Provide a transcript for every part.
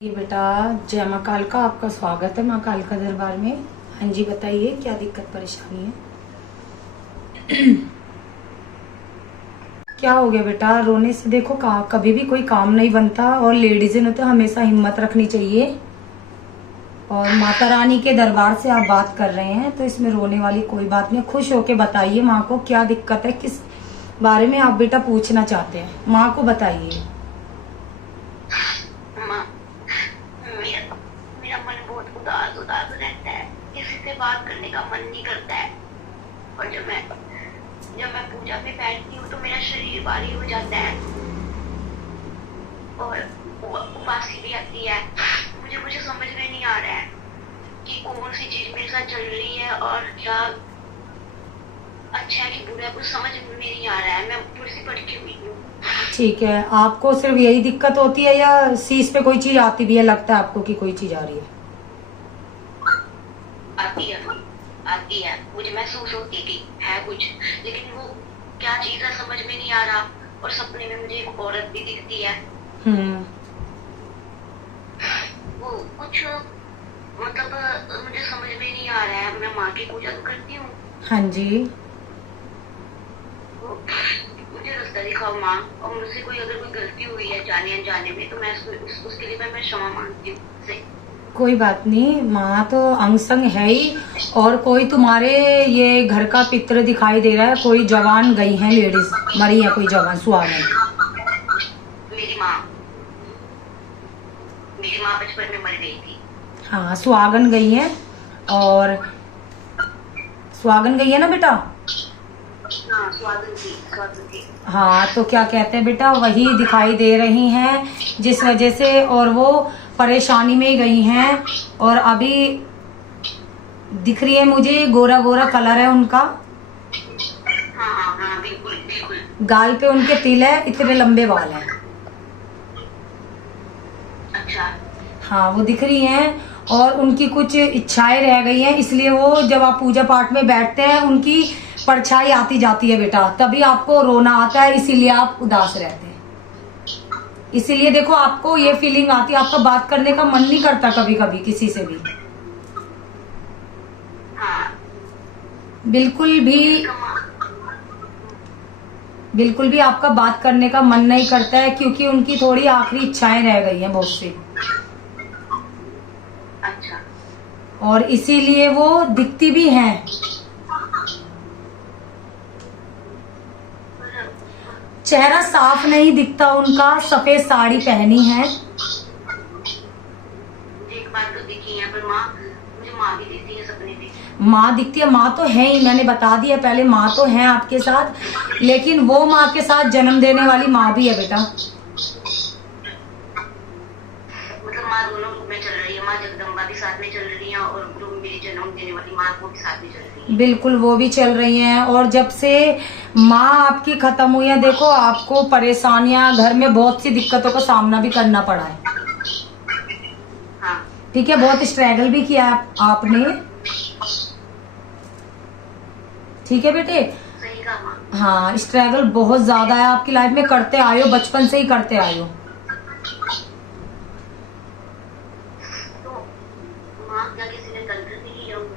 ये बेटा, जय माँ कालका, आपका स्वागत है माँ कालका दरबार में। हाँ जी, बताइए क्या दिक्कत परेशानी है। क्या हो गया बेटा? रोने से देखो कभी भी कोई काम नहीं बनता, और लेडीज ने तो हमेशा हिम्मत रखनी चाहिए। और माता रानी के दरबार से आप बात कर रहे हैं तो इसमें रोने वाली कोई बात नहीं। खुश होके बताइए माँ को क्या दिक्कत है, किस बारे में आप बेटा पूछना चाहते हैं, माँ को बताइए। मेरा मन बहुत उदास उदास रहता है, किसी से बात करने का मन नहीं करता है। और जब मैं पूजा पे बैठती हूँ तो मेरा शरीर भारी हो जाता है और उबासी भी आती है। मुझे समझ में नहीं आ रहा है कि कौन सी चीज मेरे साथ चल रही है और क्या अच्छा है कि बुरा है, कुछ समझ में नहीं आ रहा है। मैं थोड़ी सी भटकी हुई हूँ। ठीक है, आपको सिर्फ यही दिक्कत होती है या शीश पे कोई चीज आती भी है? लगता है आपको कि कोई चीज आ रही है? आती है, मुझे महसूस होती थी है कुछ, लेकिन वो क्या चीज है समझ में नहीं आ रहा। और सपने में मुझे एक औरत भी दिखती है। वो कुछ मतलब मुझे समझ में नहीं आ रहा है। मैं माँ की पूजा तो करती हूँ। हाँ जी। मुझे रास्ता दिखाओ माँ, और मुझसे कोई अगर कोई गलती हुई है जाने अनजाने में तो मैं उसके लिए मैं क्षमा मांगती हूँ। कोई बात नहीं, माँ तो अंग संग है ही। और कोई तुम्हारे ये घर का पितर दिखाई दे रहा है, कोई जवान गई है, लेडीज मरी है, कोई जवान सुहागन। मेरी माँ बचपन में मर गई थी। हाँ, सुहागन गई है। और सुहागन गई है ना बेटा? हाँ, स्वागन थी। हाँ, तो क्या कहते हैं बेटा, वही दिखाई दे रही हैं जिस वजह से, और वो परेशानी में गई हैं। और अभी दिख रही है मुझे, गोरा गोरा कलर है उनका। हाँ, बिल्कुल। गाल पे उनके तिल है, इतने लंबे बाल हैं। अच्छा। हाँ, वो दिख रही हैं। और उनकी कुछ इच्छाएं रह गई हैं, इसलिए वो जब आप पूजा पाठ में बैठते हैं उनकी परछाई आती जाती है बेटा, तभी आपको रोना आता है, इसीलिए आप उदास रहते हैं। इसीलिए देखो आपको ये फीलिंग आती है, आपका बात करने का मन नहीं करता कभी कभी किसी से भी। हाँ। बिल्कुल भी आपका बात करने का मन नहीं करता है, क्योंकि उनकी थोड़ी आखिरी इच्छाएं रह गई हैं बहुत सी। अच्छा। और इसीलिए वो दिखती भी हैं। चेहरा साफ नहीं दिखता उनका, सफेद साड़ी पहनी है। एक बार तो दिखी है, पर मुझे माँ भी दिखती है सपने में। माँ दिखती है, माँ तो है ही, मैंने बता दिया पहले, माँ तो है आपके साथ, लेकिन वो माँ के साथ जन्म देने वाली माँ भी है बेटा। मतलब माँ दोनों में चल रही है, माँ जगदम्बा भी साथ में चल रही है और जो मेरी जन्म देने वाली माँ वो भी साथ में चल रही है। बिल्कुल, वो भी चल रही हैं। और जब से माँ आपकी खत्म हुई है, देखो आपको परेशानियां, घर में बहुत सी दिक्कतों का सामना भी करना पड़ा है। हाँ। ठीक है, बहुत स्ट्रगल भी किया आपने। ठीक है बेटे? सही कहा माँ। हाँ, स्ट्रगल बहुत ज्यादा है आपकी लाइफ में, करते आए हो, बचपन से ही करते आए हो। तो माँ क्या किसी ने तंत्र भी किया हुआ है?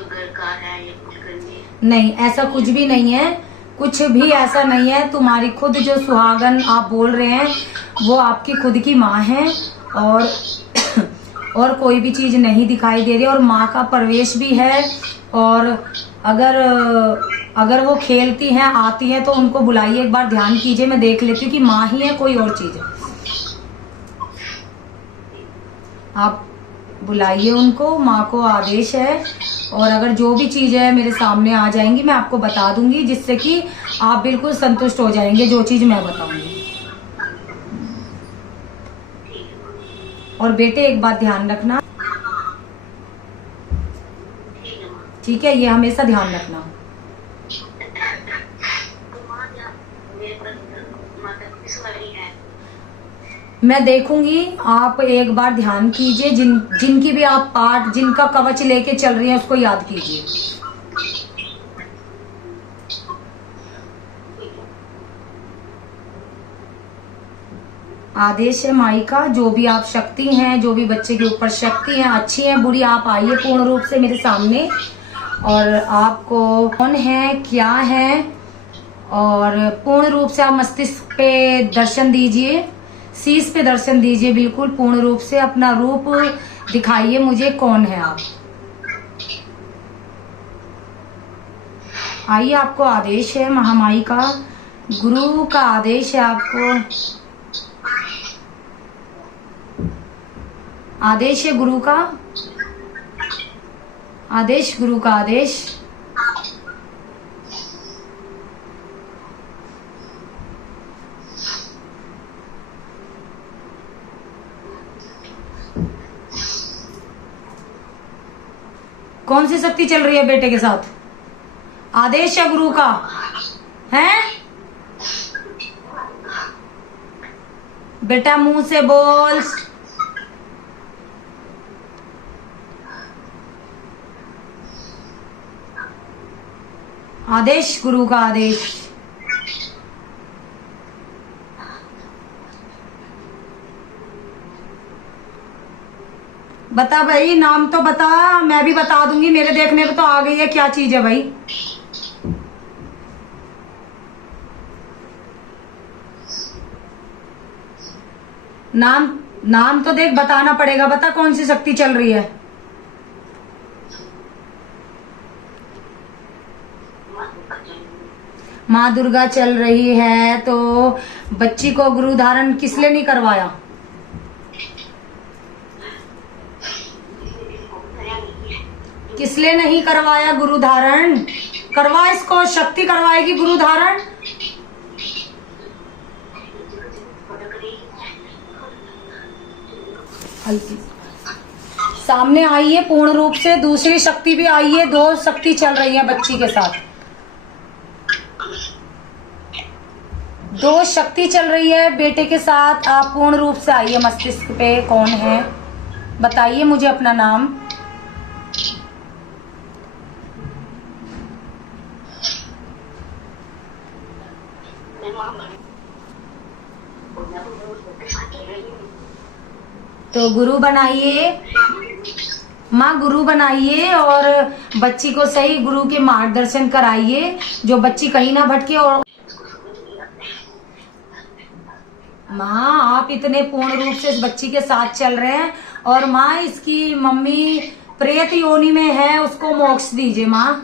घर का है या कुछ करने? नहीं, ऐसा कुछ भी नहीं है, कुछ भी ऐसा नहीं है। तुम्हारी खुद जो सुहागन आप बोल रहे हैं वो आपकी खुद की माँ है। और कोई भी चीज नहीं दिखाई दे रही, और माँ का प्रवेश भी है। और अगर वो खेलती हैं, आती हैं, तो उनको बुलाइए, एक बार ध्यान कीजिए, मैं देख लेती हूँ कि माँ ही है कोई और चीज है। आप बुलाइए उनको, माँ को आदेश है। और अगर जो भी चीज है मेरे सामने आ जाएंगी, मैं आपको बता दूंगी, जिससे कि आप बिल्कुल संतुष्ट हो जाएंगे जो चीज मैं बताऊंगी। और बेटे एक बात ध्यान रखना, ठीक है? ये हमेशा ध्यान रखना। मैं देखूंगी, आप एक बार ध्यान कीजिए, जिनकी भी आप पाठ, जिनका कवच लेके चल रही है उसको याद कीजिए। आदेश है माई का, जो भी आप शक्ति हैं, जो भी बच्चे के ऊपर शक्ति हैं, अच्छी हैं बुरी, आप आइए पूर्ण रूप से मेरे सामने और आपको कौन है क्या है और पूर्ण रूप से आप मस्तिष्क पे दर्शन दीजिए, शीश पे दर्शन दीजिए, बिल्कुल पूर्ण रूप से अपना रूप दिखाइए मुझे, कौन है आप। आइए, आपको आदेश है महामाई का, गुरु का आदेश है आपको, आदेश है गुरु का आदेश, गुरु का आदेश। कौन सी शक्ति चल रही है बेटे के साथ? आदेश है गुरु का है बेटा, मुंह से बोल। आदेश, गुरु का आदेश। बता भाई, नाम तो बता, मैं भी बता दूंगी, मेरे देखने पे तो आ गई है, क्या चीज है भाई? नाम तो देख, बताना पड़ेगा, बता कौन सी शक्ति चल रही है? माँ दुर्गा चल रही है। तो बच्ची को गुरु धारण किसने नहीं करवाया? किसने नहीं करवाया गुरु धारण? करवा इसको, शक्ति करवाएगी गुरु धारण। सामने आई है पूर्ण रूप से, दूसरी शक्ति भी आई है, दो शक्ति चल रही है बच्ची के साथ, दो शक्ति चल रही है बेटे के साथ। आप पूर्ण रूप से आइए मस्तिष्क पे, कौन है बताइए मुझे अपना नाम। तो गुरु बनाइए माँ, गुरु बनाइए और बच्ची को सही गुरु के मार्गदर्शन कराइए, जो बच्ची कहीं ना भटके। और माँ, आप इतने पूर्ण रूप से इस बच्ची के साथ चल रहे हैं, और माँ इसकी मम्मी प्रेत योनि में है, उसको मोक्ष दीजिए माँ।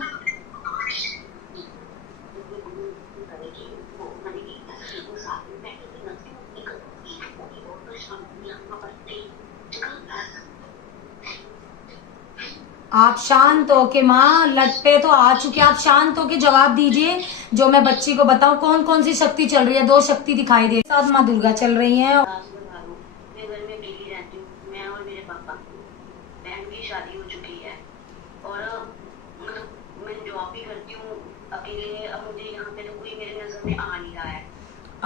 आप शांत होके माँ, लटपे तो आ चुके, आप शांत होके जवाब दीजिए जो मैं बच्ची को बताऊं। कौन कौन सी शक्ति चल रही है? दो शक्ति दिखाई दे, साथ माँ दुर्गा चल रही हैं। मैं घर में अकेली रहती हूँ, मैं और मेरे पापा। बहन की शादी हो चुकी है और मतलब मैं जॉब भी करती हूँ अकेले। अब मुझे यहाँ पे तो कोई मेरे नजर में आ नहीं रहा है।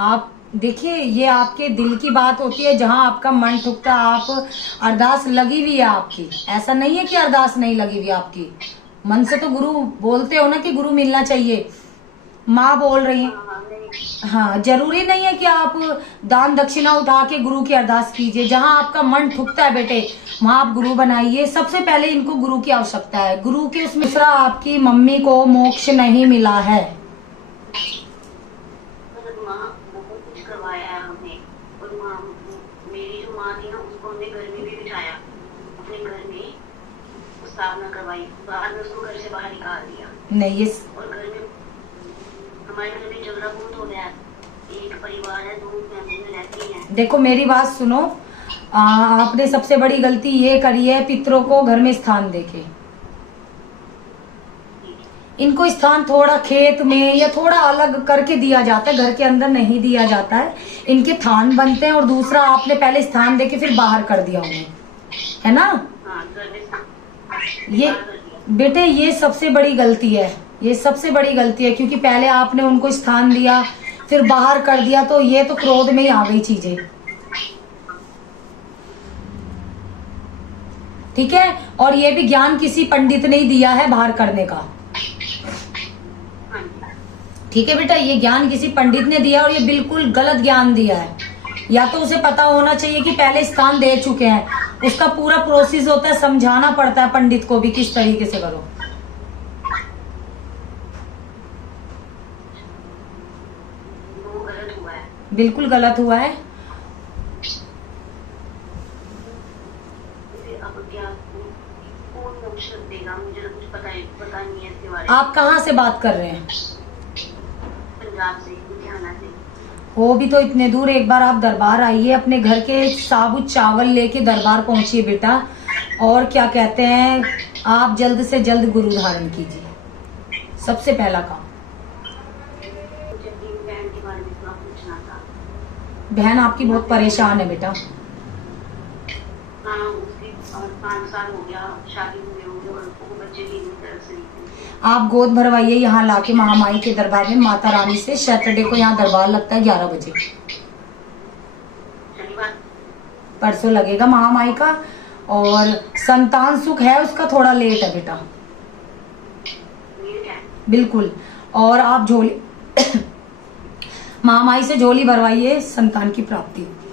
आप देखिए, ये आपके दिल की बात होती है, जहाँ आपका मन ठुकता, आप अरदास लगी हुई है आपकी, ऐसा नहीं है कि अरदास नहीं लगी हुई आपकी। मन से तो गुरु बोलते हो ना कि गुरु मिलना चाहिए, माँ बोल रही है। हाँ, जरूरी नहीं है कि आप दान दक्षिणा उठा के गुरु की अरदास कीजिए, जहाँ आपका मन ठुकता है बेटे वहाँ आप गुरु बनाइए। सबसे पहले इनको गुरु की आवश्यकता है, गुरु के उसमें। दूसरा, आपकी मम्मी को मोक्ष नहीं मिला है। बाहर में उसको घर से बाहर निकाल दिया। नहीं, ये और घर में हमारे घर में झगड़ा बहुत हो गया। एक परिवार है, दो फैमिली में रहती हैं। देखो मेरी बात सुनो, आपने सबसे बड़ी गलती ये करी है, पितरों को घर में स्थान देके। इनको स्थान थोड़ा खेत में या थोड़ा अलग करके दिया जाता है, घर के अंदर नहीं दिया जाता है। इनके थान बनते हैं, और दूसरा आपने पहले स्थान देके फिर बाहर कर दिया उन्हें, है ना? हाँ, ये बेटे, ये सबसे बड़ी गलती है, ये सबसे बड़ी गलती है, क्योंकि पहले आपने उनको स्थान दिया फिर बाहर कर दिया, तो ये तो क्रोध में ही आ गई चीजें। ठीक है, और ये भी ज्ञान किसी पंडित ने ही दिया है बाहर करने का। ठीक है बेटा, ये ज्ञान किसी पंडित ने दिया, और ये बिल्कुल गलत ज्ञान दिया है। या तो उसे पता होना चाहिए कि पहले स्थान दे चुके हैं, उसका पूरा प्रोसेस होता है, समझाना पड़ता है पंडित को भी किस तरीके से करो। वो गलत हुआ है। बिल्कुल गलत हुआ है। फिर अब क्या, कौन मोक्ष देगा? मुझे तो कुछ पता नहीं है इसके बारे में। आप कहाँ से बात कर रहे हैं? पंजाब से, लुधियाना से। वो भी तो इतने दूर, एक बार आप दरबार आइए, अपने घर के साबुत चावल लेके दरबार पहुंचिए बेटा, और क्या कहते हैं, आप जल्द से जल्द गुरु धारण कीजिए, सबसे पहला काम। मुझे अपनी बहन के बारे में थोड़ा पूछना था। बहन आपकी बहुत परेशान है बेटा। हाँ, उसकी 5 साल हो गया शादी हुए और वो बच्चे की तरफ से नहीं थे। आप गोद भरवाइए यहाँ लाके महामाई के दरबार में, माता रानी से। सैटरडे को यहाँ दरबार लगता है 11 बजे, शनिवार परसों लगेगा महामाई का। और संतान सुख है उसका थोड़ा लेट है बेटा, लेट है। बिल्कुल। और आप झोली महामाई से झोली भरवाइए, संतान की प्राप्ति होगी।